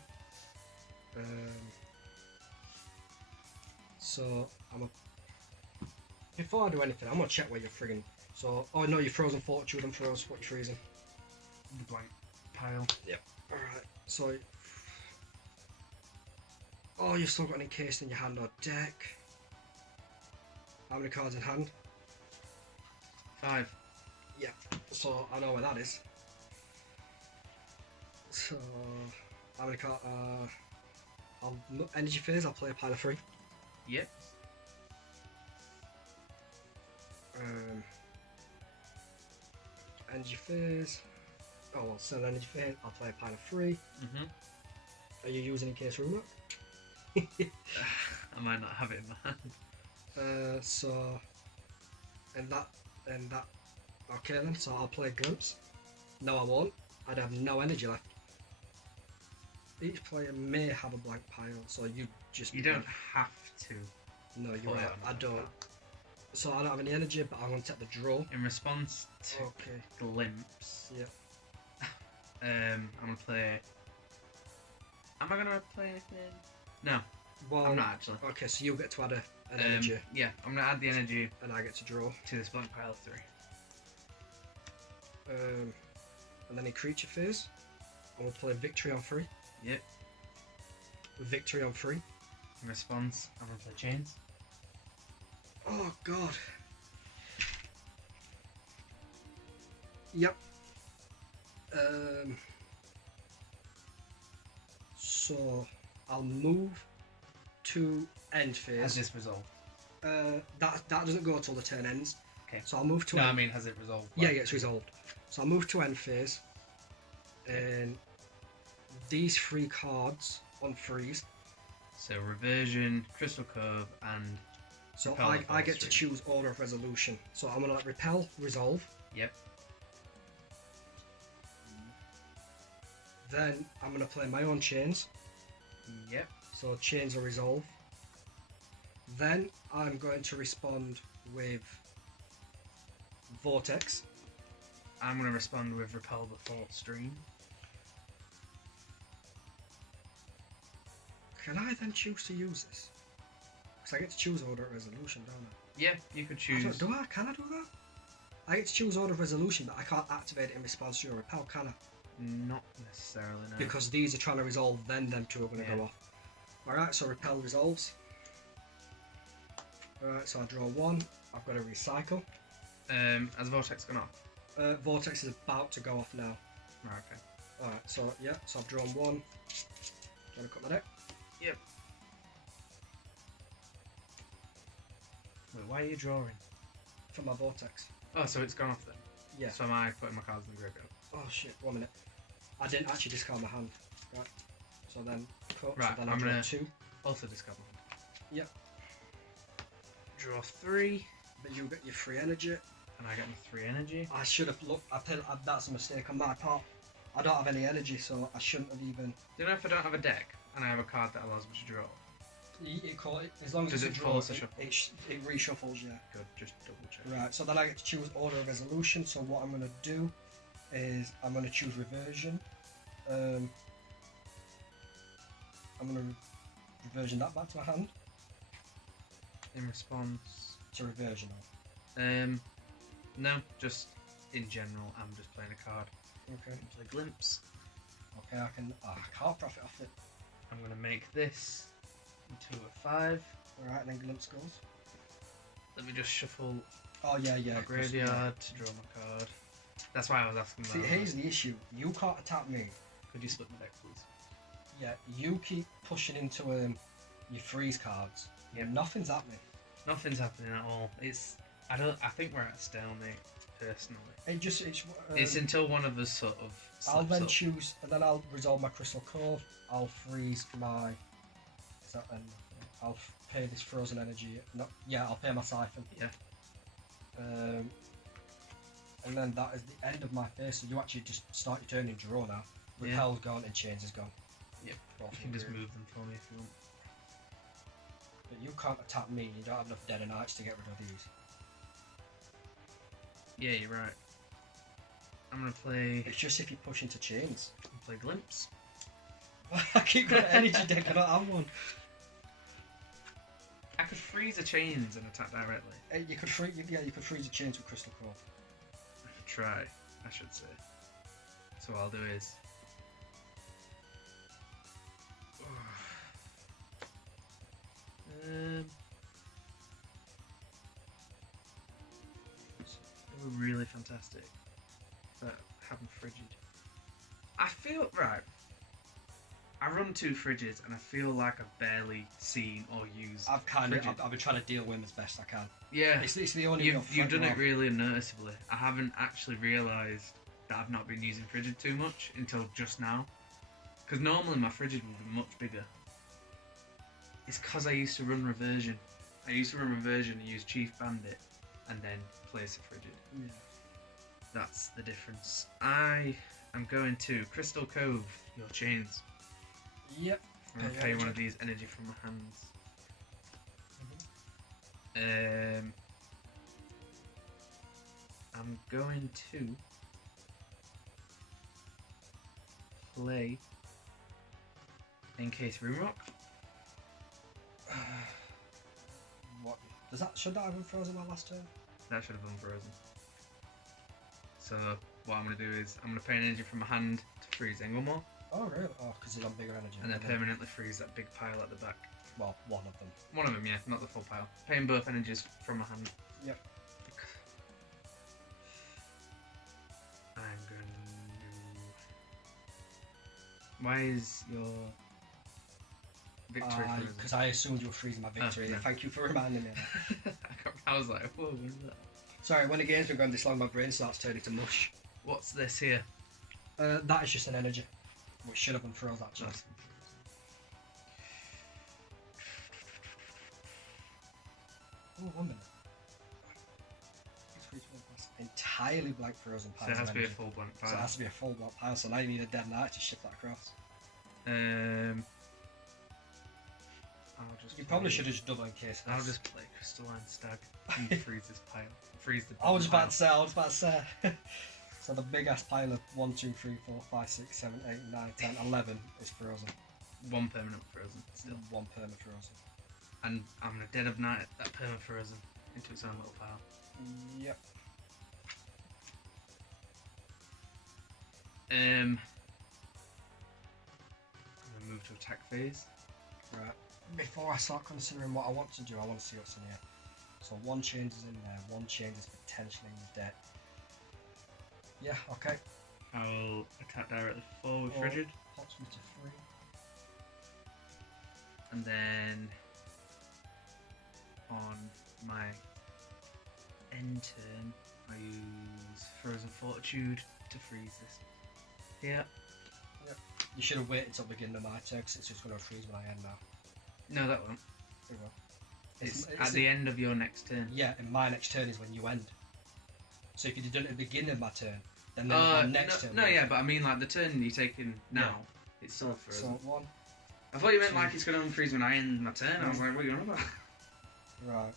So I'm a. Before I do anything, I'm gonna check where you're friggin'. So, oh no, you're frozen fortitude. I'm frozen. What you freezing? The blank pile. Yep. All right. So. Oh, you've still got an encased in your hand or deck. How many cards in hand? 5. Yeah. So I know where that is. So how many cards? Energy phase. I'll play a pile of 3. Yep. Energy phase. Oh well, send energy phase. I'll play a pile of 3. Are you using encased ruler? I might not have it in my hand. So, and that, okay then, so I'll play Glimpse. No, I won't. I'd have no energy left. Each player may have a blank pile, so you just... You don't have to. No, you're play right, on I that. don't. So I don't have any energy, but I'm going to take the draw. In response to Okay. Glimpse, Yeah. I'm gonna play. Am I gonna play anything? No, Well, I'm not actually. Okay, so you get to add an energy, Yeah, I'm gonna add the energy and I get to draw. to this blank pile of 3. And then in creature phase, I will play Victory on 3. Yep. Victory on 3. In response, I'm gonna play chains. Oh god. Yep. So I'll move to end phase. Has this resolved? That doesn't go until the turn ends. Okay. So I'll move to No, end. I mean, has it resolved? Yeah, it's resolved. So I'll move to end phase. And these 3 cards on freeze. So reversion, crystal cove, and So Repel the I get to False choose order of resolution. So I'm gonna repel, resolve. yep. Then I'm gonna play my own chains. Yep. So chains will resolve. Then I'm going to respond with vortex. I'm gonna respond with repel the thought stream. Can I then choose to use this? Because I get to choose order of resolution, don't I? Yeah, you could choose. Can I do that? I get to choose order of resolution, but I can't activate it in response to your repel, can I? Not necessarily, no. Because these are trying to resolve, then them 2 are going to Yeah. go off. Alright, so repel resolves. Alright, so I draw 1. I've got to recycle. Has vortex gone off? Vortex is about to go off now. Right, okay. Alright, so yeah, so I've drawn 1. Do you want to cut my deck? Yep. Wait, why are you drawing? For my vortex. Oh, so it's gone off then? Yeah. So am I putting my cards in the graveyard? Oh shit, 1 minute. I didn't actually discard my hand. Right. So then cut, Right, so then I'm I draw gonna- 2. Also discard my hand. Yep. Draw 3, But you get your free energy. and I get my 3 energy. I should have looked. That's a mistake on my part. I don't have any energy, so I shouldn't have even. Do you know if I don't have a deck and I have a card that allows me to draw? As long as Does it's it a draw, force a shuffle? it reshuffles, yeah. Good, just double check. Right, so then I get to choose order of resolution. So what I'm going to do is I'm going to choose reversion. I'm going to reversion that back to my hand. In response, To reversion. no, just in general, I'm just playing a card. Okay. Play glimpse. Okay, I can't profit off it. I'm gonna make this into a 5. Alright, then glimpse goes. Let me just shuffle Oh yeah, my 'cause, graveyard to draw my card. That's why I was asking See, that. here's the issue. You can't attack me. Could you split my deck, please? Yeah, you keep pushing into your freeze cards. Yeah. Nothing's happening. Nothing's happening at all. I think we're at a stalemate, personally. It's until one of us sort of I'll slips then up. choose, and then I'll resolve my crystal cove. I'll freeze my. Is that then? I'll pay this frozen energy. No, yeah, I'll pay my siphon. Yeah. And then that is the end of my phase, so you actually just start your turn in draw now. Repel's gone and Chains is gone. Yep. You can just move them for me if you want. But you can't attack me, you don't have enough Dead and Knights to get rid of these. Yeah, you're right. I'm gonna play... It's just if you push into Chains. I'll play Glimpse. I keep got an energy deck, I don't have one. I could freeze a Chains and attack directly. You could freeze the Chains with Crystal Core. I could try, I should say. So what I'll do is... They were really fantastic. But having Frigid. I feel... Right. I run 2 Frigids and I feel like I've barely seen or used I've been trying to deal with them as best I can. Yeah. It's the only You've done it really unnoticeably. I haven't actually realised that I've not been using Frigid too much until just now. Because normally my Frigid would be much bigger. It's because I used to run Reversion. I used to run Reversion and use Chief Bandit and then place a Frigid. Yeah. That's the difference. I am going to Crystal Cove, your Chains. Yep. I'm going to pay one of these energy from my hands. I'm going to play Encase Roomrock. What? Should that have been frozen my last turn? That should have been frozen. So what I'm going to do is I'm going to pay an energy from my hand to freeze Englemore. Oh really? Oh, because he's on bigger energy. And then permanently freeze that big pile at the back. Well, one of them. One of them, yeah, not the full pile. Paying both energies from my hand. Yep. I'm going to... Why is your victory frozen? Because I assumed you were freezing my victory. No. Thank you for reminding me. I was like, whoa, what is that? Sorry, when the game's been going this long, my brain starts turning to mush. What's this here? That is just an energy. Which should have been froze actually. Oh, 1 minute. Entirely blank frozen piles. So it has to be a full blank pile. So it has to be a full blank pile, so now you need a Dead Knight to shift that across. You probably should have just double encased this. I'll just play Crystalline Stag and freeze this pile. Freeze the I was about to say. So the big ass pile of 1, 2, 3, 4, 5, 6, 7, 8, 9, 10, 11 is frozen. 1 permanent frozen still. 1 permanent frozen. And I'm gonna Dead of Night that permanent frozen into its own little pile. Yep. I'm gonna move to attack phase. Right. Before I start considering what I want to do, I want to see what's in here. So 1 Chains is in there, 1 Chains is potentially in the deck. Yeah, okay. I will attack directly forward with Frigid. Pops me to 3. And then on my end turn, I use Frozen Fortitude to freeze this. Yeah. Yep. You should have waited until the beginning of my turn because it's just going to freeze when I end now. No, that won't. It will. It's at the end of your next turn. Yeah, and my next turn is when you end. So if you'd have done it at the beginning of my turn, then my next turn. No, yeah, but I mean like the turn you're taking now, it's still frozen. So 1. I thought you meant like it's going to unfreeze when I end my turn. I was like, what are you on about? Right.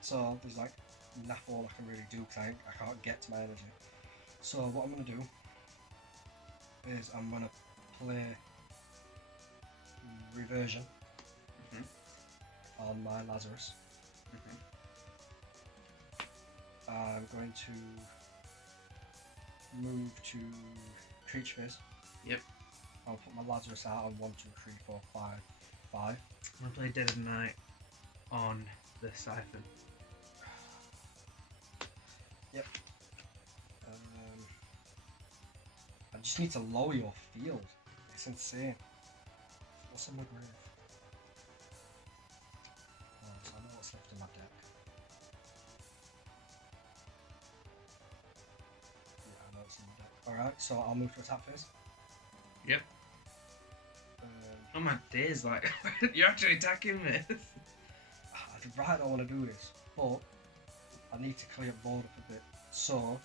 So there's like naff all I can really do because I can't get to my energy. So what I'm going to do is I'm going to play Reversion on my Lazarus. I'm going to move to Creature Phase. Yep. I'll put my Lazarus out on 1, 2, 3, 4, 5. 5. I'm going to play Dead of Night on the Siphon. Yep. I just need to lower your field. It's insane. What's in my grave? Oh, so I know what's left in my deck. Yeah, I know it's in my deck. Alright, so I'll move to attack phase. Yep. Oh my days, like, you're actually attacking me. Right, I don't want to do this, but I need to clear board up a bit. So,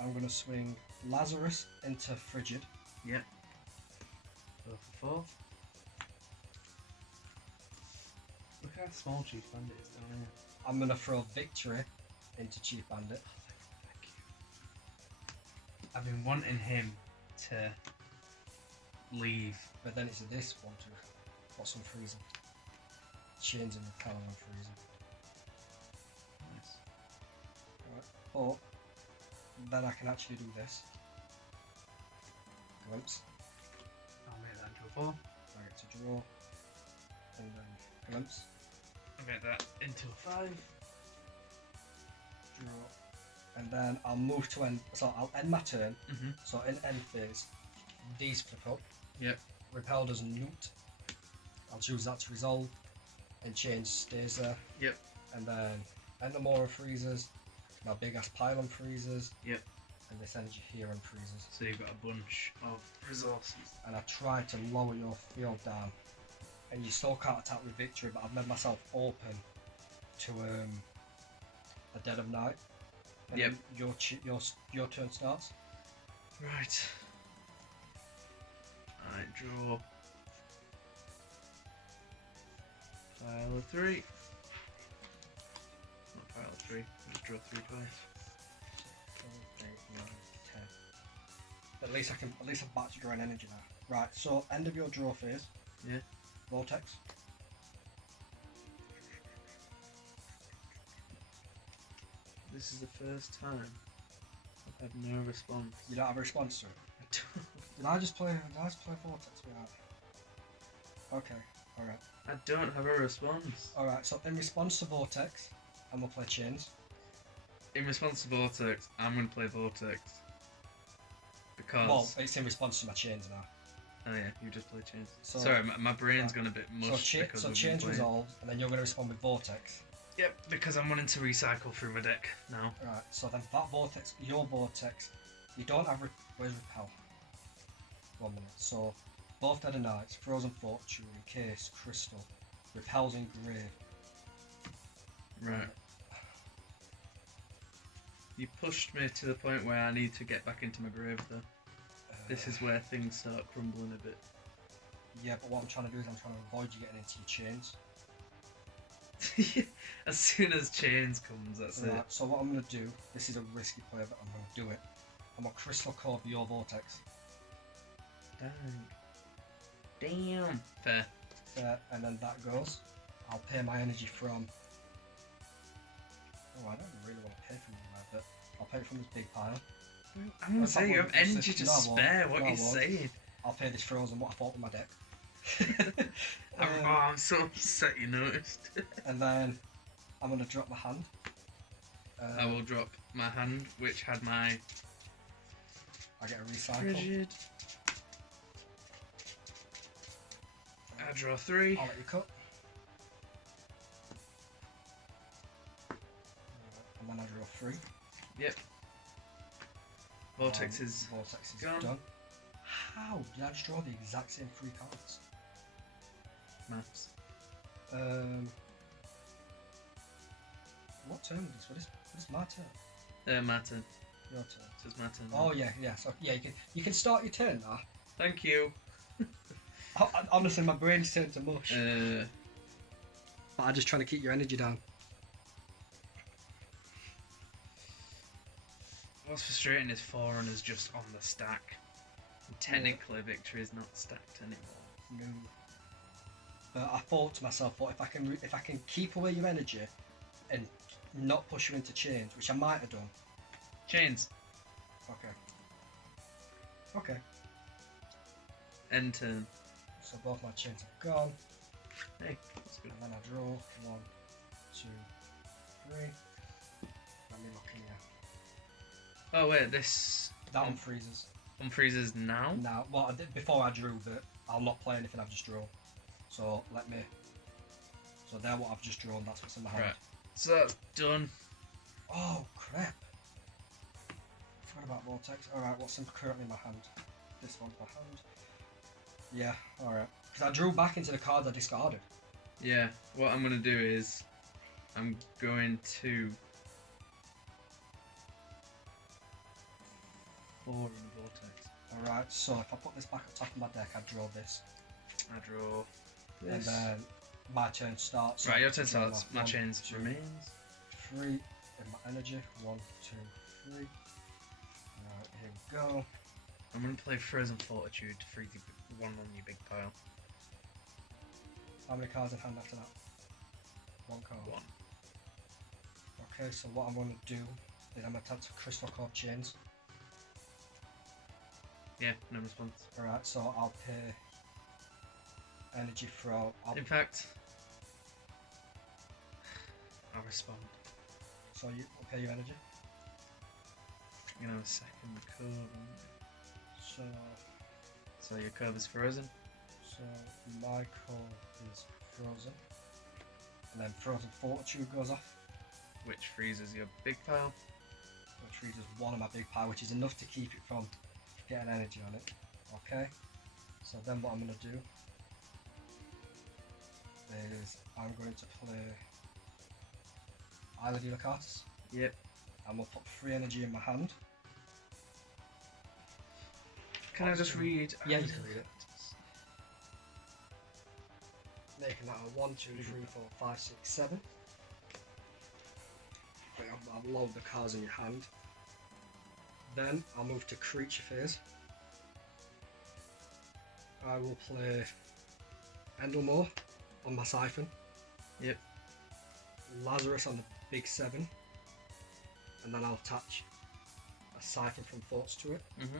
I'm going to swing Lazarus into Frigid. Yep. Go for 4th. Look how small Chief Bandit is down here. I'm going to throw Victory into Chief Bandit. Thank you. I've been wanting him to leave. But then it's this one too. Got some freezing. Chains and repel and freezing. Nice. Alright. But then I can actually do this. Glimpse. I'll make that into a 4. I get to draw. And then glimpse. I'll make that into a 5. Draw. And then I'll move to end. So I'll end my turn. Mm-hmm. So in end phase, these flip up. Yep. Repel does newt. I'll choose that to resolve. And change stays there. Yep. And then Endermora freezes. My big ass pylon freezes. Yep. And this energy here unfreezes. So you've got a bunch of resources. And I try to lower your field down. And you still can't attack with Victory, but I've made myself open to a Dead of Night. And Yep. Your turn starts. Right. I draw pile of 3. Not pile of 3. I just draw 3 twice. 7, 8, 9, 10. At least I'm back to drawing energy now. Right, so end of your draw phase. Yeah. Vortex. This is the first time I've had no response. You don't have a response to it. Did I just play Vortex without? Okay, alright. I don't have a response. Alright, so in response to Vortex, I'm gonna play Chains. In response to Vortex, I'm going to play Vortex. Because... Well, it's in response to my Chains now. Oh yeah, you just play Chains. So, Sorry, my brain's right. gone a bit mush because so we've been Chains playing. resolved, and then you're gonna respond with Vortex. Yep, because I'm wanting to recycle through my deck now. Right, so then that Vortex, your Vortex, you don't have... Where's Repel? 1 minute. So, both Dead of Nights, Frozen Fortune, Case, Crystal, Repel's in Grave. Right. You pushed me to the point where I need to get back into my grave though. This is where things start crumbling a bit. Yeah, but what I'm trying to do is I'm trying to avoid you getting into your Chains. As soon as Chains comes, that's Right, it. so what I'm going to do, this is a risky play, but I'm going to do it. I'm going to Crystal Core your Vortex. Damn. Fair. And then that goes. I'll pay my energy from... Oh, I don't really want to pay from you, but I'll pay from this big pile. I'm going to say you have energy to spare, what are you saying? I'll pay this Frozen, what I thought with my deck. I'm so upset you noticed. And then I'm going to drop my hand. I will drop my hand, which had my... I get a recycle. Frigid. I draw 3. I'll let you cut. And then I draw 3. Yep. Vortex is gone. Done. How did I just draw the exact same 3 cards? Maths. What turn is this? What is my turn? My turn. Your turn. This is my turn. Oh yeah. So yeah, you can start your turn now. Thank you. Honestly, my brain's turned to mush. But I'm just trying to keep your energy down. What's frustrating is Foreigner's just on the stack. And technically, Victory is not stacked anymore. No. But I thought to myself, what if I can keep away your energy and not push you into Chains, which I might have done. Chains. Okay. End turn. So both my Chains are gone. Hey, that's good. And then I draw 1, 2, 3. Let me look in here. Oh wait, this... That one freezes. Unfreezes now? Now, well, before I drew that, I'll not play anything I've just drawn. So let me. So there, what I've just drawn, that's what's in my hand. Right. So that's done. Oh crap! Forgot about Vortex. All right, what's currently in my hand? This one's my hand. Yeah. All right. Because I drew back into the cards I discarded. Yeah. What I'm gonna do is, I'm going to 4 in a vortex. Alright, so if I put this back on top of my deck, I draw this. I draw And this. then my turn starts. Right, your So turn starts. My one, chains two, remains. 3 in my energy. 1, 2, 3. Right, here we go. I'm going to play Frozen Fortitude to freeze one on your big pile. How many cards in hand after that? 1 card. 1. Okay, so what I'm going to do is I'm going to attack Crystal Core Chains. Yeah, no response. Alright, so I'll pay energy from. In fact, I'll respond. So you pay your energy. I'm going to have a second curve. So your curve is frozen. So my core is frozen. And then Frozen Fortitude goes off, Which freezes your big pile. which freezes one of my big pile, which is enough to keep it from getting energy on it. Okay? So then what I'm going to do is I'm going to play Alexdoesathing. Yep. I'm going to put 3 energy in my hand. Can I just read? Yeah, you can read it. Making that a 1, 2, 3, 4, 5, 6, 7. Wait, I'll load the cards in your hand. Then I'll move to creature phase. I will play Endlemore on my siphon. Yep. Lazarus on the big 7. And then I'll attach a siphon from Thoughts to it. Mm-hmm.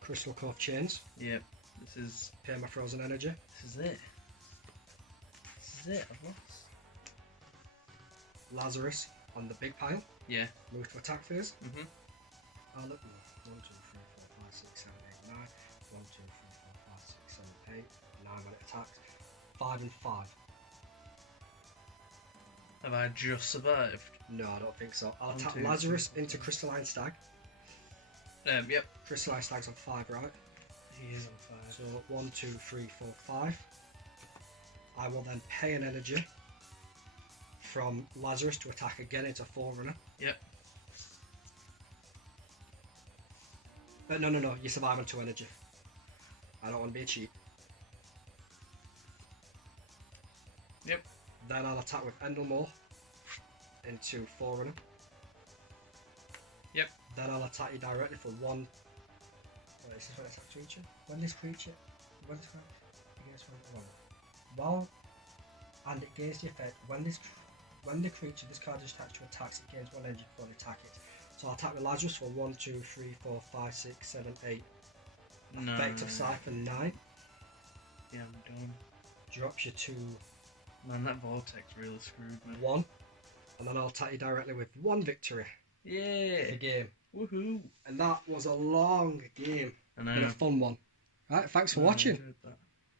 Crystal Core Chains. Yep. This is Pay my frozen energy. it. This is it. I've lost. Lazarus on the big pile. Yeah. Move to attack phase. Mm-hmm. I'll look. 1, 2, 3, 4, 5, 6, 7, 8, 9. 1, 2, 3, 4, 5, 6, 7, 8, 9 when it attacks. 5 and 5. Have I just survived? No, I don't think so. I'll 1, attack 2, Lazarus 3, 4, into Crystalline Stag. Yep. Crystalline Stag's on 5, right? He is on 5. So 1, 2, 3, 4, 5. I will then pay an energy from Lazarus to attack again into Forerunner. Yep. No. You survive on 2 energy. I don't want to be a cheat. Yep. Then I'll attack with Endlemore into Forerunner. Yep. Then I'll attack you directly for 1. Wait, this is when I attack creature. When this creature. When this against one. While and it gains the effect when the creature this card is attached to attacks, it gains 1 energy before they attack it. So I'll attack with Lazarus for 1, 2, 3, 4, 5, 6, 7, 8. No. Effect of Siphon 9. Yeah, I'm done. Drops you to Man, that vortex really screwed me. 1. And then I'll attack you directly with 1 victory Yeah. the game. Woohoo. And that was a long game I know. and a fun one. Right, thanks for I watching. enjoyed that.